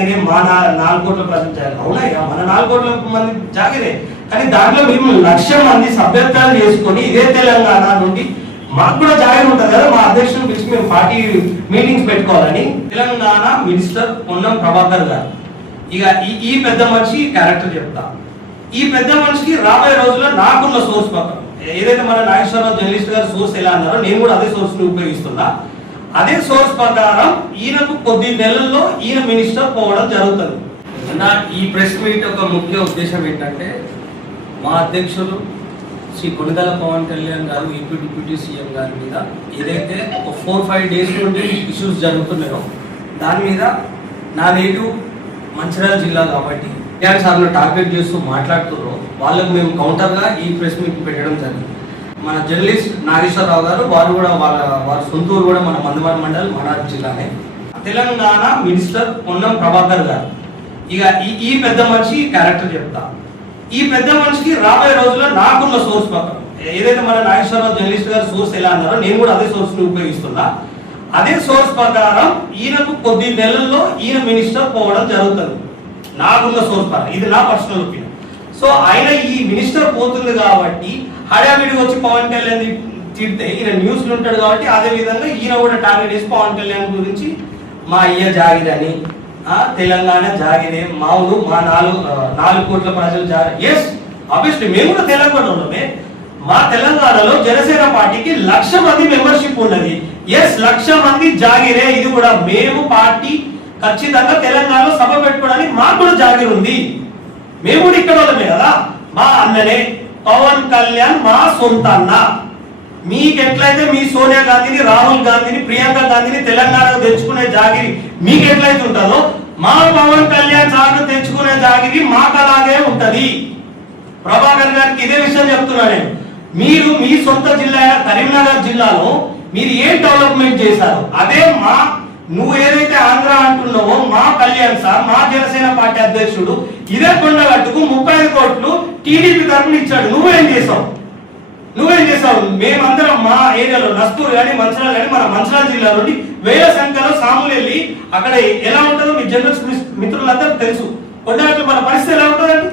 జాగిరే, మా 4 కోట్ల ప్రజలు జాగిరే. అవునా, మన 4 కోట్ల మంది జాగిరే, కానీ దాంట్లో మేము 1,00,000 మంది సభ్యత్వాలు చేసుకొని ఇదే తెలంగాణ నుండి మాకు కూడా జాగిరి ఉంటుంది కదా, మా అధ్యక్షుని పిలిచి మేము పార్టీ మీటింగ్స్ పెట్టుకోవాలని. తెలంగాణ మినిస్టర్ పొన్నం ప్రభాకర్ గారు, ఇక ఈ పెద్ద మనిషి క్యారెక్టర్ చెప్తా. ఈ పెద్ద మనిషికి రాబోయే రోజుల్లో నాకున్న సోర్స్ ప్రకారం, ఏదైతే మన నాగేశ్వరరావు జర్నలిస్ట్ గారు సోర్స్ ఎలా అన్నారో నేను కూడా అదే సోర్స్ ని ఉపయోగిస్తున్నా. అదే సోర్స్ ప్రకారం ఈయనకు కొద్ది నెలల్లో ఈయన మినిస్టర్ పోవడం జరుగుతుంది. ఈ ప్రెస్ మీట్ ఒక ముఖ్య ఉద్దేశం ఏంటంటే, మా అధ్యక్షులు శ్రీ కొణిదెల పవన్ కళ్యాణ్ గారు ఏపీ డిప్యూటీ సీఎం గారి మీద ఏదైతే ఒక 4-5 డేస్ నుండి ఇష్యూస్ జరుగుతున్నాయో దాని మీద నా నేటివ్ మంచిర్యాల జిల్లా కాబట్టి సార్లు టార్గెట్ చేస్తూ మాట్లాడుతున్నారో వాళ్ళకు మేము కౌంటర్గా ఈ ప్రెస్ మీట్ పెట్టడం జరిగింది. మన జర్నలిస్ట్ నాగేశ్వరరావు గారు, వారు కూడా వారి సొంతూరు కూడా మన మందమరి మండల్ మనార్ జిల్లానే. తెలంగాణ మినిస్టర్ పొన్నం ప్రభాకర్ గారు, ఇక ఈ పెద్ద మనిషి క్యారెక్టర్ చెప్తా. ఈ పెద్ద మనిషికి రాబోయే రోజుల్లో నాకున్న సోర్స్ ప్రకారం, ఏదైతే మన నాగేశ్వరరావు జర్నలిస్ట్ గారు సోర్స్ ఎలా అన్నారో నేను కూడా అదే సోర్స్ ని ఉపయోగిస్తున్నా. అదే సోర్స్ ప్రకారం ఈయనకు కొద్ది నెలల్లో ఈయన మినిస్టర్ పోవడం జరుగుతుంది. నాకున్న సోర్స్ ప్రకారం, ఇది నా పర్సనల్ ఒపీనియన్. సో ఆయన ఈ మినిస్టర్ పోతుంది కాబట్టి హడావిడి వచ్చి పవన్ కళ్యాణ్ తిడితే ఈయన న్యూస్ లో ఉంటాడు కాబట్టి అదే విధంగా ఈయన కూడా టార్గెట్ చేసి పవన్ కళ్యాణ్ గురించి మా అయ్య జాగిరని, తెలంగాణ జాగిరే, మావులు మా 4 కోట్ల ప్రజలు జాగిరే. ఎస్, ఆబ్వియస్లీ మేము కూడా తెలంగాణలోనే. మా తెలంగాణలో జనసేన పార్టీకి 1,00,000 మంది మెంబర్షిప్ ఉన్నది. ఎస్, 1,00,000 మంది జాగిరే. ఇది కూడా మేము పార్టీ ఖచ్చితంగా తెలంగాణలో సభ పెట్టుకోవడానికి మాకు కూడా జాగిరి ఉంది. మేము కూడా ఇక్కడ వాళ్ళమే కదా. మా అన్ననే పవన్ కళ్యాణ్ మా సొంత అన్న. మీకెట్లయితే మీ సోనియా గాంధీని, రాహుల్ గాంధీని, ప్రియాంక గాంధీని తెలంగాణకు తెచ్చుకునే జాగిరి మీకెట్లయితే ఉంటుందో మా పవన్ కళ్యాణ్ సార్ను తెచ్చుకునే జాగిరి మాకు అలాగే ఉంటది. ప్రభాకర్ గారికి ఇదే విషయం చెప్తున్నా నేను. మీరు మీ సొంత జిల్లా కరీంనగర్ జిల్లాలో మీరు ఏం డెవలప్మెంట్ చేశారు, అదే నువ్వు ఏదైతే ఆంధ్ర అంటున్నావో మా కళ్యాణ్ సార్, మా జనసేన పార్టీ అధ్యక్షుడు ఇదే కొండగట్టుకు 35 కోట్లు టీడీపీ తరఫున ఇచ్చాడు. నువ్వేం చేసావు? మేమందరం మా ఏరియాలో నస్తూరు కానీ మంచిర్యాల కానీ మన మంచిర్యాల జిల్లా నుండి వేల సంఖ్యలో సాములు వెళ్ళి అక్కడ ఎలా ఉంటుందో మీ జర్నలిస్ట్ మిత్రులందరూ తెలుసు. కొండగట్టు మన పరిస్థితి ఎలా ఉంటుందండి,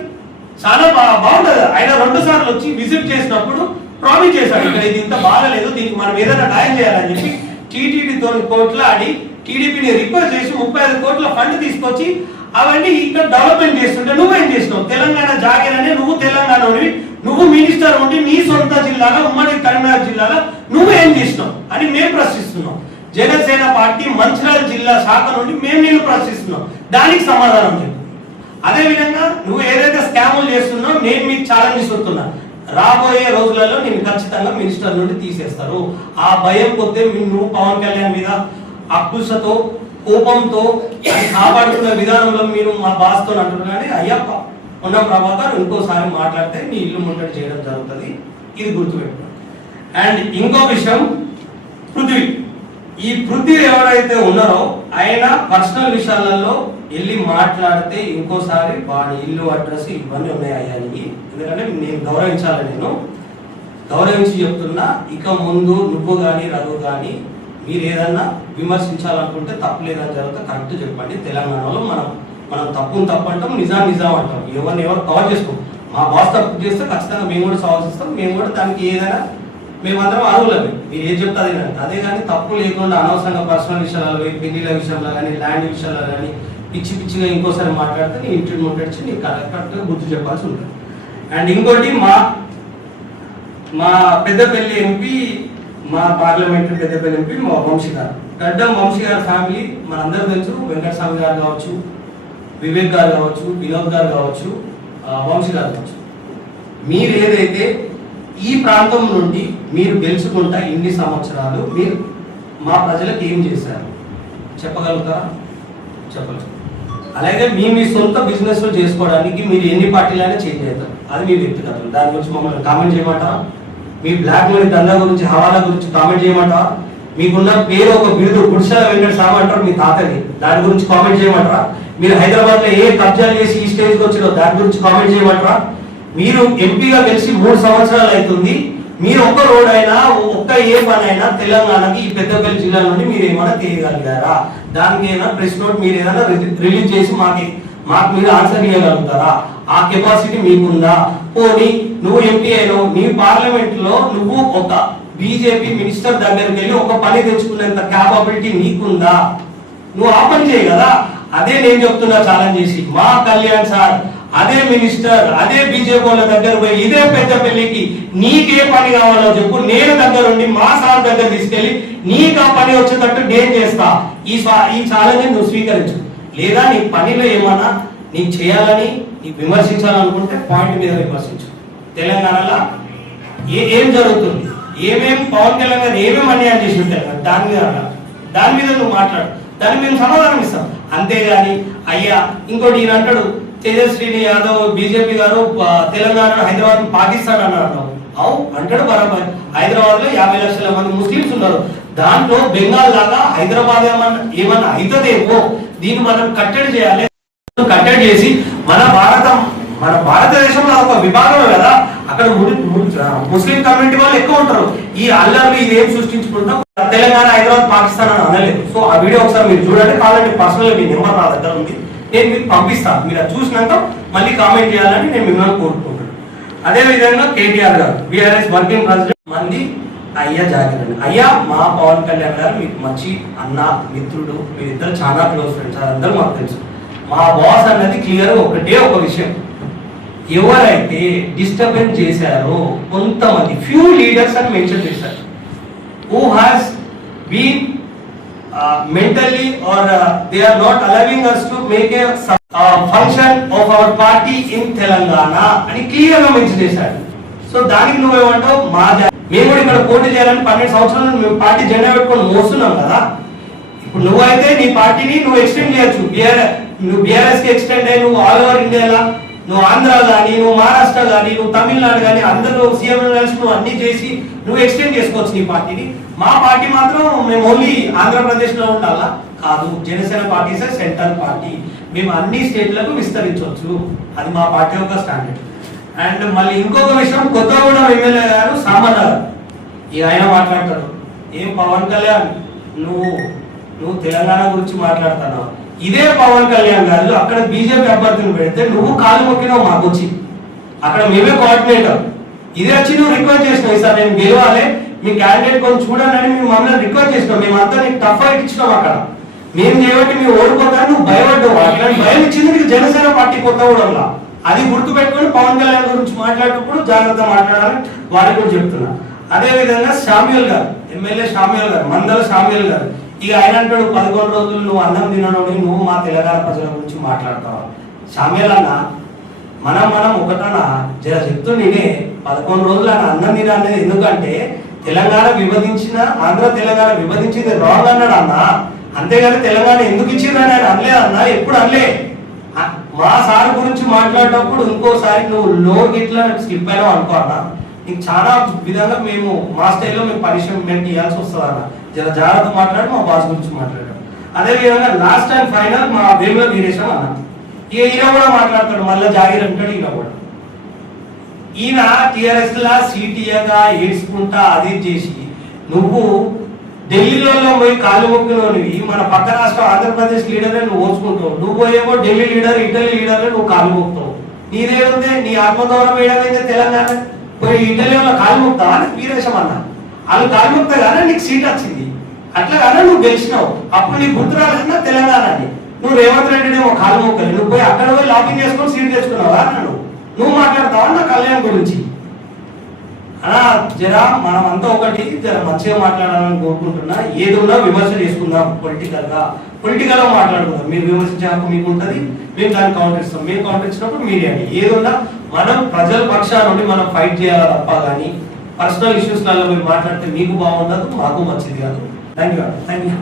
చాలా బాగుంటుంది. ఆయన 2 సార్లు వచ్చి విజిట్ చేసినప్పుడు ప్రామిస్ చేశాడు, ఇక్కడ ఇది ఇంత బాగాలేదు, దీనికి మనం ఏదైనా న్యాయం చేయాలని చెప్పి టీటీడీతో కోట్లాడి టీడీపీని రిక్వెస్ట్ చేసి 35 కోట్ల ఫండ్ తీసుకొచ్చి అవన్నీ ఇక్కడ డెవలప్మెంట్ చేస్తుంటే నువ్వేం చేసినావు? తెలంగాణ జాగీరనే నువ్వు తెలంగాణని, నువ్వు మినిస్టర్ ఉండి నీ సొంత జిల్లాలో, ఉమ్మడి కరీంనగర్ జిల్లాలో నువ్వేం చేసినావు అని మేము ప్రశ్నిస్తున్నాం. జనసేన పార్టీ మంచిర్యాల జిల్లా శాఖ నుండి మేము నేను ప్రశ్నిస్తున్నాం. దానికి సమాధానం చెప్పు. అదే విధంగా నువ్వు ఏదైతే స్కాములు చేస్తున్నావు నేను మీకు ఛాలెంజ్ ఇస్తున్నా. రాబోయే రోజులలో నేను ఖచ్చితంగా మినిస్టర్ నుండి తీసేస్తారు. ఆ భయం కొద్దే నువ్వు పవన్ కళ్యాణ్ మీద అక్కుసతో, కోపంతో కాపాడుకునే విధానంలో మీరు మా బాస్తో అంటున్నారు. కానీ అయ్యప్ప ఉన్న ప్రభాకర్ ఇంకోసారి మాట్లాడితే నీ ఇల్లు ముట్టడి చేయడం జరుగుతుంది, ఇది గుర్తుపెట్టుకో. అండ్ ఇంకో విషయం, ఈ పృథ్వీ ఎవరైతే ఉన్నారో ఆయన పర్సనల్ విషయాలలో వెళ్ళి మాట్లాడితే ఇంకోసారి వాడి ఇల్లు అడ్రస్ ఇవన్నీ ఉన్నాయి అయ్యానికి. ఎందుకంటే నేను గౌరవించి చెప్తున్నా. ఇక ముందు నువ్వు కానీ రఘు కానీ మీరు ఏదన్నా విమర్శించాలనుకుంటే తప్పు లేదని జరిగితే కరెక్ట్ చెప్పండి. తెలంగాణలో మనం తప్పు అంటాం, నిజం అంటాం. ఎవరు కవర్ చేసుకోం. మా బాస్ తప్పు చేస్తే ఖచ్చితంగా మేము కూడా సవాల్సిస్తాం. మేము కూడా దానికి ఏదైనా మేమందరం అర్హులమే. మీరు ఏం చెప్తే అదే కానీ తప్పు లేకుండా అనవసరంగా పర్సనల్ విషయాలు, పెళ్లిల విషయంలో కానీ, ల్యాండ్ విషయాల్లో కానీ పిచ్చిగా ఇంకోసారి మాట్లాడితే నీ ఇంటి ముట్టడిచి నీకు కరెక్ట్గా గుర్తు చెప్పాల్సి ఉంటుంది. అండ్ ఇంకోటి, మా పెద్దపల్లి ఎంపీ, మా పార్లమెంటరీ పెద్దపల్లి ఎంపీ మా వంశీ గారు, గడ్డం వంశీ గారి ఫ్యామిలీ మనందరూ తెలుసు. వెంకటస్వామి గారు కావచ్చు, వివేక్ గారు కావచ్చు, వినోద్ గారు కావచ్చు, వంశీ గారు కావచ్చు. మీరు ఏదైతే ఈ ప్రాంతం నుండి మీరు గెలుచుకుంటా ఇన్ని సంవత్సరాలు మీరు మా ప్రజలకు ఏం చేశారు చెప్పగలుగుతారా? చెప్పలేదు. అలాగే మీ సొంత బిజినెస్ చేసుకోవడానికి మీరు ఎన్ని పార్టీలైనా చేంజ్ చేస్తారు, అది మీ వ్యక్తిగతం. దాని గురించి మమ్మల్ని కామెంట్ చేయమంటారా? మీ బ్లాక్ మనీ దందా గురించి, హవాలా గురించి కామెంట్ చేయమంటారా? మీకున్న పేరు ఒక బిరుదు గుడిసెల వెంకట సాగు అంటారు మీ తాతని, దాని గురించి కామెంట్ చేయమంటారా? మీరు హైదరాబాద్ లో ఏ కబ్జాలు చేసి ఈ స్టేజ్కి వచ్చినో దాని గురించి కామెంట్ చేయమంటారా? మీరు ఎంపీగా గెలిచి 3 సంవత్సరాలు అవుతుంది. మీరు ఒక్క రోడ్ అయినా ఒక్క ఏ పని అయినా తెలంగాణకి ఈ పెద్దపల్లి జిల్లా నుండి మీరు ఏమైనా తీయగలిగారా? దానికి ఏమైనా ప్రెస్ నోట్ మీరు ఏదైనా రిలీజ్ చేసి మాకు మీరు ఆన్సర్ ఇవ్వగలుగుతారా? ఆ కెపాసిటీ మీకుందా? పోనీ నువ్వు ఎంపీ అయినావు, నీ పార్లమెంట్ లో నువ్వు ఒక బీజేపీ మినిస్టర్ దగ్గరికి వెళ్ళి ఒక పని తెచ్చుకునేంత క్యాపబిలిటీ నీకుందా? నువ్వు ఆ పని చేయి కదా. అదే నేను చెప్తున్నా ఛాలెంజ్ చేసి, మా కళ్యాణ్ సార్ అదే మినిస్టర్ అదే బీజేపీ వాళ్ళ దగ్గర పోయి ఇదే పెద్దపల్లికి నీకే పని కావాలో చెప్పు, నేను దగ్గర ఉండి మా సార్ దగ్గర తీసుకెళ్లి నీకు ఆ పని వచ్చేటట్టు నేను చేస్తా. ఈ ఛాలెంజ్ నువ్వు స్వీకరించు. లేదా నీ పనిలో ఏమన్నా నీకు చేయాలని నీకు విమర్శించాలనుకుంటే పాయింట్ మీద విమర్శించు. తెలంగాణలో ఏం జరుగుతుంది, ఏమేమి పవన్ కళ్యాణ్ గారు ఏమేమి అన్యాయం చేసి ఉంటారు దాని మీద నువ్వు మాట్లాడు, దానికి మేము సమాధానం ఇస్తాం. అంతేగాని అయ్యా ఇంకోటి ఈయన అంటాడు తేజస్విని యాదవ్ బీజేపీ గారు తెలంగాణ హైదరాబాద్ పాకిస్తాన్ అన్నారు. అవు అంటాడు బరాబర్. హైదరాబాద్ లో 50 లక్షల మంది ముస్లింస్ ఉన్నారు. దాంట్లో బెంగాల్ లాగా హైదరాబాద్ ఏమన్నా అవుతుందేమో, దీన్ని మనం కట్టడి చేయాలి. కట్టడి చేసి మన భారతదేశంలో ఒక విభాగం కదా, అక్కడ ముస్లిం కమ్యూనిటీ వాళ్ళు ఎక్కువ ఉంటారు. ఈ అల్లర్లు ఇదేం సృష్టించుకుంటాం తెలంగాణ హైదరాబాద్ పాకిస్తాన్ అని అనలేదు. సో ఆ వీడియో ఒకసారి మీరు చూడండి. కావాలంటే పర్సనల్ మీ నెంబర్ నా దగ్గర ఉంది, నేను మీకు పంపిస్తాను. మీరు అది చూసినాక మళ్ళీ కామెంట్ చేయాలని నేను మిమ్మల్ని కోరుకుంటున్నాను. అదే విధంగా కేటీఆర్ గారు బీఆర్ఎస్ వర్కింగ్ ప్రెసిడెంట్ మంది అయ్యా జాగ్రత్త. అయ్యా మా పవన్ కళ్యాణ్ గారు మీకు మంచి అన్న మిత్రుడు, మీరిద్దరు చాలా క్లోజ్ ఫ్రెండ్స్, అదందరూ మాకు తెలుసు. మా బాస్ అన్నది క్లియర్ ఒకటే ఒక విషయం, ఎవరైతే డిస్టర్బెన్స్ చేశారో కొంతమంది ఫ్యూ లీడర్స్ అని మెన్షన్ చేశారు, who has been mentally or they are not allowing us to make a function of our party in Telangana అని క్లియర్ గా మెన్షన్ చేశారు. సో దానికి నువ్వేమంటావు? మేము కూడా ఇక్కడ పోటీ చేయాలని 12 సంవత్సరాలు మేము పార్టీ జెండా పెట్టుకొని మోస్తున్నాం కదా. ఇప్పుడు నువ్వైతే నీ పార్టీని నువ్వు ఎక్స్టెండ్ చేయొచ్చు. నువ్వు బీఆర్ఎస్ కి ఎక్స్టెండ్ అయ్యి నువ్వు ఆల్ ఓవర్ ఇండియాలో నువ్వు ఆంధ్ర కానీ నువ్వు మహారాష్ట్ర కానీ నువ్వు తమిళనాడు కానీ అందరూ సీఎం నువ్వు అన్ని చేసి నువ్వు ఎక్స్టెండ్ చేసుకోవచ్చు నీ పార్టీని. మా పార్టీ మాత్రం మేము ఓన్లీ ఆంధ్రప్రదేశ్ లో ఉండాలా కాదు, జనసేన పార్టీ సెంట్రల్ పార్టీ, మేము అన్ని స్టేట్లకు విస్తరించవచ్చు. అది మా పార్టీ యొక్క స్టాండర్డ్. అండ్ మళ్ళీ ఇంకొక విషయం, కొత్తగూడెం ఎమ్మెల్యే గారు సామాన్య ఇక ఆయన మాట్లాడతాడు, ఏం పవన్ కళ్యాణ్ నువ్వు తెలంగాణ గురించి మాట్లాడుతున్నావు. ఇదే పవన్ కళ్యాణ్ గారు అక్కడ బీజేపీ అభ్యర్థిని పెడితే నువ్వు కాలు మొక్కినావు మాకు వచ్చి, అక్కడ మేమే కోఆర్డినేటర్. ఇదే వచ్చి నువ్వు రిక్వెస్ట్ చేసినావు, సార్ నేను గెలవాలి మీ క్యాండిడేట్ కొంచెం చూడండి అని మేము మమ్మల్ని రిక్వెస్ట్ చేసినాం. మేమంతా నీకు టఫ్ ఫైట్ ఇచ్చినాం. అక్కడ మేము చేయబట్టి మేము ఓడిపోతాను నువ్వు భయపడ్డావు. అట్లాంటి భయం ఇచ్చింది నీకు జనసేన పార్టీ కొత్తగూడెంలో. అది గుర్తు పెట్టుకొని పవన్ కళ్యాణ్ గురించి మాట్లాడేటప్పుడు జాగ్రత్త మాట్లాడాలని వారికి కూడా చెప్తున్నా. అదే విధంగా శామ్యూల్ గారు, ఎమ్మెల్యే శామ్యూల్ గారు, మందల శామ్యూల్ గారు, ఇక ఆయన అంటాడు 11 రోజులు నువ్వు అన్నం తినడం నువ్వు మా తెలంగాణ ప్రజల గురించి మాట్లాడతావా? శామ్యూల్ అన్న మనం ఒకటనా జర చెప్తూ నేనే 11 రోజులు ఆయన అన్నం తిన అనేది ఎందుకంటే తెలంగాణ విభజించిన ఆంధ్ర తెలంగాణ విభజించింది రాంగ్ అన్నాడు అన్న. అంతేగాని తెలంగాణ ఎందుకు ఇచ్చిందని ఆయన అనలే అన్న, ఎప్పుడు అనలే. మా సార్ గురించి మాట్లాడేటప్పుడు ఇంకోసారి నువ్వు లోన్ గిట్లా స్కిప్ అయినావు అనుకో అన్న, నీకు చాలా విధంగా మేము మా స్టైల్లో మేము పనిష్మెంట్ ఇవ్వాల్సి వస్తుంది అన్న. జర జాగ్రత్త మాట్లాడి మా బాస్ గురించి మాట్లాడాడు. అదే విధంగా లాస్ట్ అండ్ ఫైనల్ మా వేముల వీరేశం అన్న, ఇక ఈయన కూడా మాట్లాడతాడు, మళ్ళీ జాగిర్ అంటాడు. ఈయన కూడా ఈయన టిఆర్ఎస్ లా సీటీఏగా ఏడ్చుకుంటా అది చేసి నువ్వు ఢిల్లీలో పోయి కాళ్ళు మొక్కినవి, మన పక్క రాష్ట్రం ఆంధ్రప్రదేశ్ లీడర్ని నువ్వు ఓచుకుంటావు. నువ్వు పోయేమో ఢిల్లీ లీడర్ ఇటలీ లీడర్ని నువ్వు కాళ్ళు మొక్కుతావు. నీదేముంది నీ ఆత్మగౌరవం వేయడమైంది తెలంగాణ పోయి ఇటలీ వాళ్ళ కాళ్ళు మొక్తావా? నీకు వీరేశం అన్న వాళ్ళు కాళ్ళు మొక్తా కానీ నీకు సీట్ వచ్చింది, అట్లా కానీ నువ్వు గెలిచినావు. అప్పుడు నీకు గుర్తు రాలేదన్నా తెలంగాణని. నువ్వు రేవంత్ రెడ్డి ఏమో కాళ్ళు మొక్కలు, నువ్వు పోయి అక్కడ పోయి లాగిన్ చేసుకొని సీట్ తెచ్చుకున్నావా? నువ్వు మాట్లాడతావా నా కళ్యాణ్ గురించి? అలా జరా మనం అంతా ఒకటి జర మంచిగా మాట్లాడాలని కోరుకుంటున్నా. ఏది ఉన్నా విమర్శ చేసుకుందాం, పొలిటికల్ గా మాట్లాడుకుందాం. మీరు విమర్శించే హక్కు మీకు ఉంటుంది, మేము దాన్ని కౌంటర్ ఇస్తాం. మేము కౌంటర్ ఇచ్చినప్పుడు మీరే అని ఏది ఉన్నా మనం ప్రజల పక్షాల నుండి మనం ఫైట్ చేయాలా తప్ప కానీ పర్సనల్ ఇష్యూస్ లలో మీరు మాట్లాడితే మీకు బాగుండదు, మాకు మంచిది కాదు. Thank you.